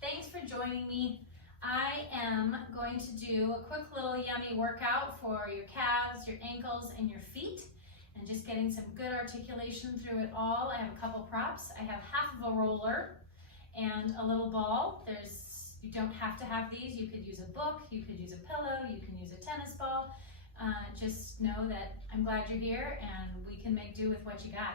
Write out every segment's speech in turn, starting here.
Thanks for joining me. I am going to do a quick little yummy workout for your calves, your ankles, and your feet, and just getting some good articulation through it all. I have a couple props. I have half of a roller and a little ball. You don't have to have these. You could use a book, you could use a pillow, you can use a tennis ball. Just know that I'm glad you're here and we can make do with what you got.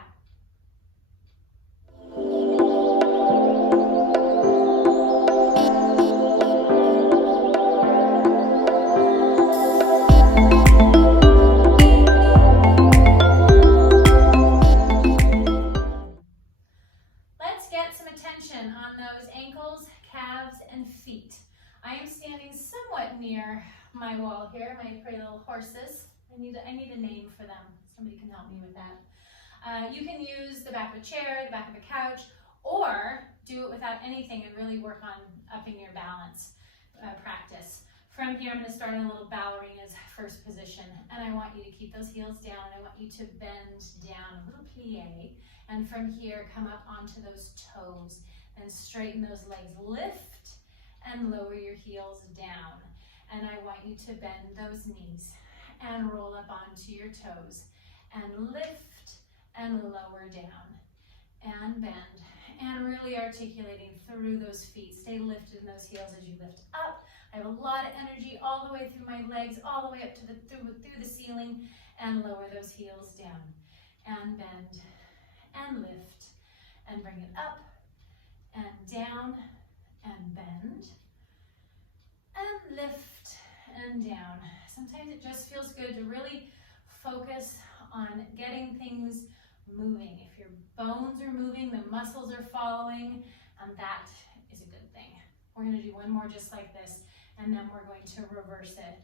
Let's get some attention on those ankles, calves, and feet. I am standing somewhat near my wall here, my pretty little horses. I need a name for them. Somebody can help me with that. You can use the back of a chair, the back of a couch, or do it without anything and really work on upping your balance practice. From here, I'm going to start in a little ballerina's first position, and I want you to keep those heels down, and I want you to bend down, a little plie, and from here, come up onto those toes and straighten those legs. Lift and lower your heels down, and I want you to bend those knees and roll up onto your toes and lift and lower down and bend and really articulating through those feet. Stay lifted in those heels as you lift up. I have a lot of energy all the way through my legs, all the way up to through the ceiling, and lower those heels down and bend and lift and bring it up and down and bend and lift and down. Sometimes it just feels good to really focus on getting things moving. If your bones are moving, the muscles are following, and that is a good thing. We're going to do one more just like this, and then we're going to reverse it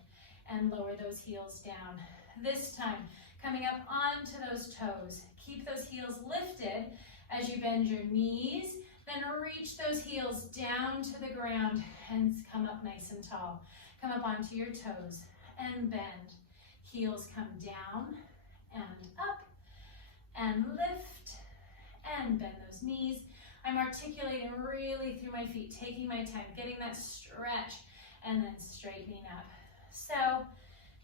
and lower those heels down. This time, coming up onto those toes. Keep those heels lifted as you bend your knees, then reach those heels down to the ground and come up nice and tall. Come up onto your toes and bend. Heels come down and up and lift and bend those knees. I'm articulating really through my feet, taking my time, getting that stretch and then straightening up. So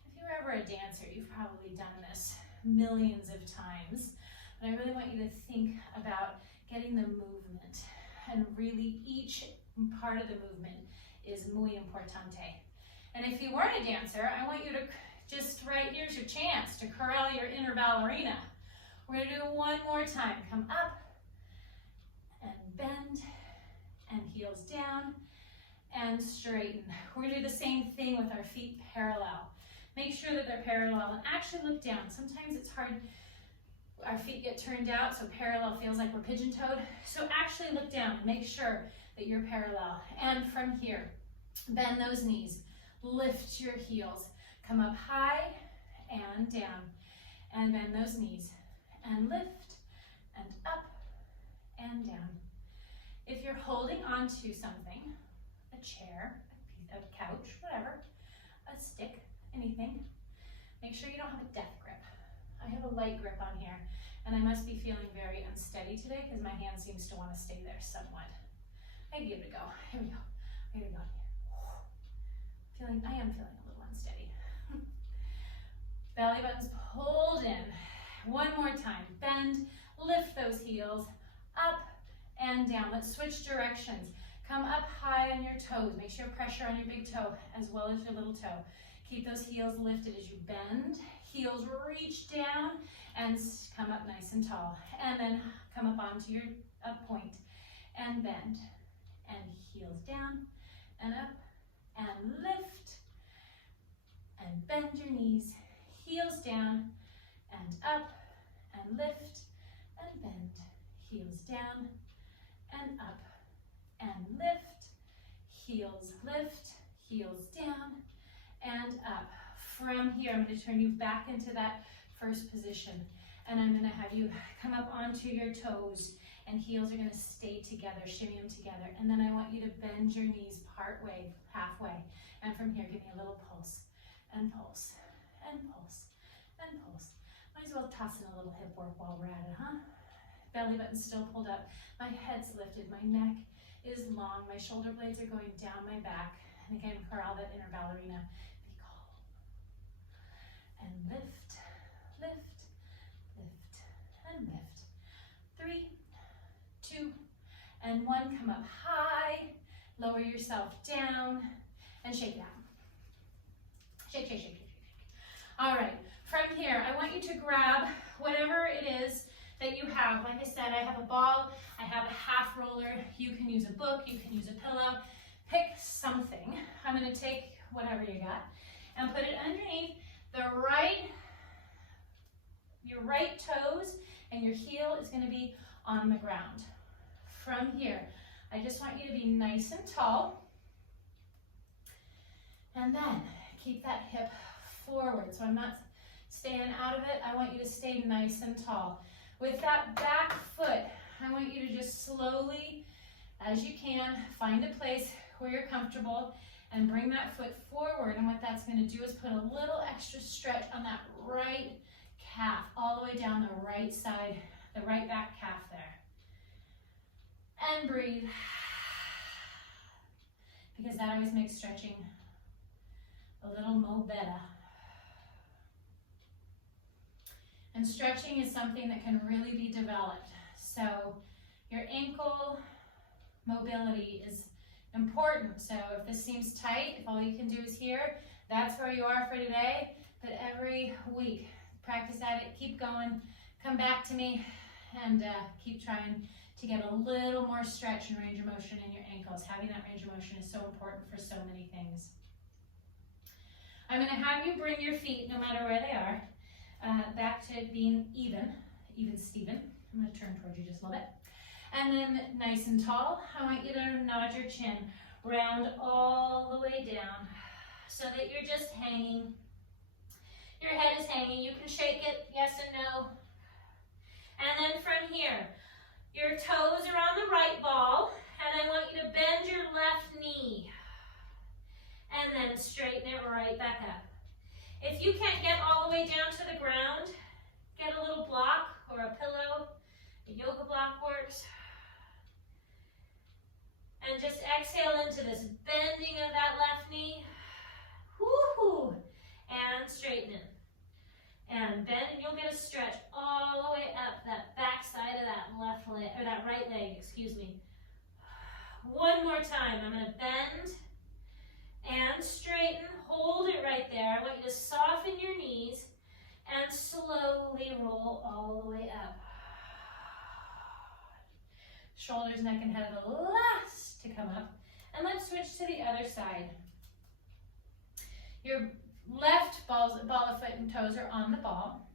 if you're ever a dancer, you've probably done this millions of times, but I really want you to think about getting the movement, and really each part of the movement is muy importante. And if you weren't a dancer, I want you to just here's your chance to corral your inner ballerina. We're going to do it one more time. Come up and bend and heels down and straighten. We're going to do the same thing with our feet parallel. Make sure that they're parallel and actually look down. Sometimes it's hard. Our feet get turned out, so parallel feels like we're pigeon-toed. So actually look down. Make sure that you're parallel. And from here, bend those knees. Lift your heels. Come up high and down. And bend those knees. And lift and up and down. If you're holding on to something, a chair, a couch, whatever, a stick, anything, make sure you don't have a death grip. I have a light grip on here, and I must be feeling very unsteady today because my hand seems to want to stay there somewhat. I give it a go. Here we go. Here we go. I am feeling a little unsteady. Belly button's pulled in. One more time. Bend, lift those heels, up and down. Let's switch directions. Come up high on your toes. Make sure pressure on your big toe as well as your little toe. Keep those heels lifted as you bend. Heels reach down and come up nice and tall. And then come up onto your up point and bend. And heels down and up and lift. And bend your knees. Heels down and up and lift and bend. Heels down and up and lift. Heels lift. Heels down and up. From here, I'm going to turn you back into that first position, and I'm going to have you come up onto your toes, and heels are going to stay together, shimmy them together, and then I want you to bend your knees part way, halfway, and from here, give me a little pulse, and pulse, and pulse, and pulse. Might as well toss in a little hip work while we're at it, huh? Belly button still pulled up, my head's lifted, my neck is long. My shoulder blades are going down my back. And again, corral that inner ballerina. Be calm. And lift, lift, lift, and lift. 3, 2, and 1. Come up high. Lower yourself down and shake it out. Shake, shake, shake, shake, shake. All right, from here, I want you to grab whatever it is that you have. Like I said, I have a ball, I have a half roller. You can use a book, you can use a pillow. Pick something. I'm gonna take whatever you got and put it underneath your right toes, and your heel is gonna be on the ground. From here, I just want you to be nice and tall. And then keep that hip forward. So I'm not staying out of it. I want you to stay nice and tall. With that back foot, I want you to just slowly, as you can, find a place where you're comfortable and bring that foot forward. And what that's going to do is put a little extra stretch on that right calf, all the way down the right side, the right back calf there. And breathe, because that always makes stretching a little more better. And stretching is something that can really be developed. So your ankle mobility is important. So if this seems tight, if all you can do is here, that's where you are for today. But every week, practice at it, keep going, come back to me, and keep trying to get a little more stretch and range of motion in your ankles. Having that range of motion is so important for so many things. I'm going to have you bring your feet, no matter where they are, back to being even Steven. I'm going to turn towards you just a little bit. And then nice and tall, I want you to nod your chin, round all the way down so that you're just hanging. Your head is hanging. You can shake it, yes and no. And then from here, your toes are on the right ball, and I want you to bend your left knee. And then straighten it right back up. If you can't get all the way down to the ground, get a little block or a pillow. A yoga block works. And just exhale into this bending of that left knee. Woo-hoo. And straighten it. And bend, and you'll get a stretch all the way up that back side of that left leg, or that right leg, excuse me. One more time. I'm going to bend and straighten. Hold it right there. I want you to soften your knees and slowly roll all the way up. Shoulders, neck, and head are the last to come up. And let's switch to the other side. Your left ball of foot and toes are on the ball.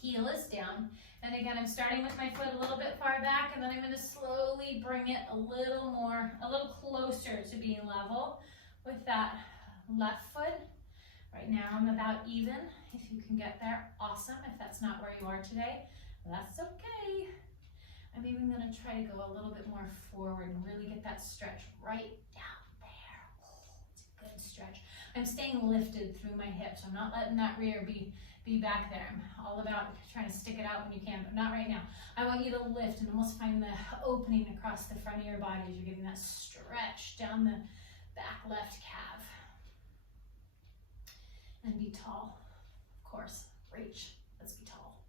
Heel is down. And again, I'm starting with my foot a little bit far back, and then I'm going to slowly bring it a little closer to being level with that left foot. Right now I'm about even. If you can get there, awesome. If that's not where you are today, that's okay. I'm even going to try to go a little bit more forward and really get that stretch right down there. Oh, it's a good stretch. I'm staying lifted through my hips. I'm not letting that rear be back there. I'm all about trying to stick it out when you can, but not right now. I want you to lift and almost find the opening across the front of your body as you're getting that stretch down the back left calf. And be tall, of course. Reach. Let's be tall.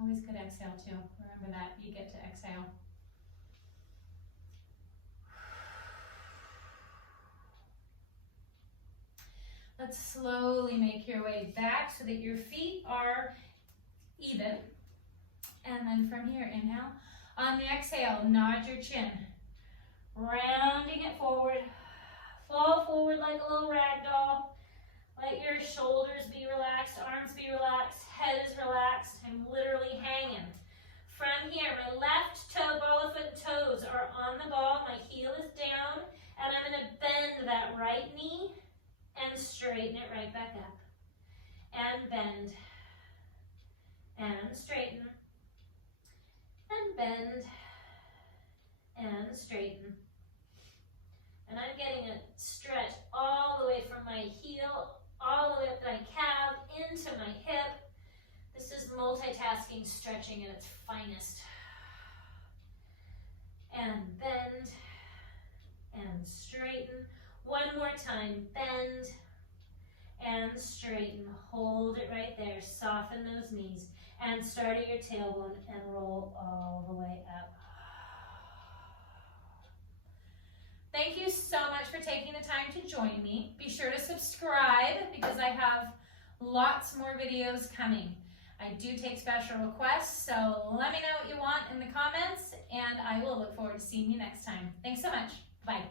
Always good exhale too. Remember that. You get to exhale. Let's slowly make your way back so that your feet are even. And then from here, inhale. On the exhale, nod your chin. Rounding it forward. Fall forward like a little rag doll. Let your shoulders be relaxed, arms be relaxed, head is relaxed. I'm literally hanging. From here, my left toe, ball of foot, toes are on the ball. My heel is down, and I'm going to bend that right knee and straighten it right back up. And bend. And straighten. And bend. And straighten. And I'm getting a stretch all the way from my heel, all the way up my calf, into my hip. This is multitasking stretching at its finest. and bend, and straighten. One more time, bend, and straighten. Hold it right there, soften those knees, and start at your tailbone and roll all the way up. Thank you so much for taking the time to join me. Be sure to subscribe because I have lots more videos coming. I do take special requests, so let me know what you want in the comments, and I will look forward to seeing you next time. Thanks so much. Bye.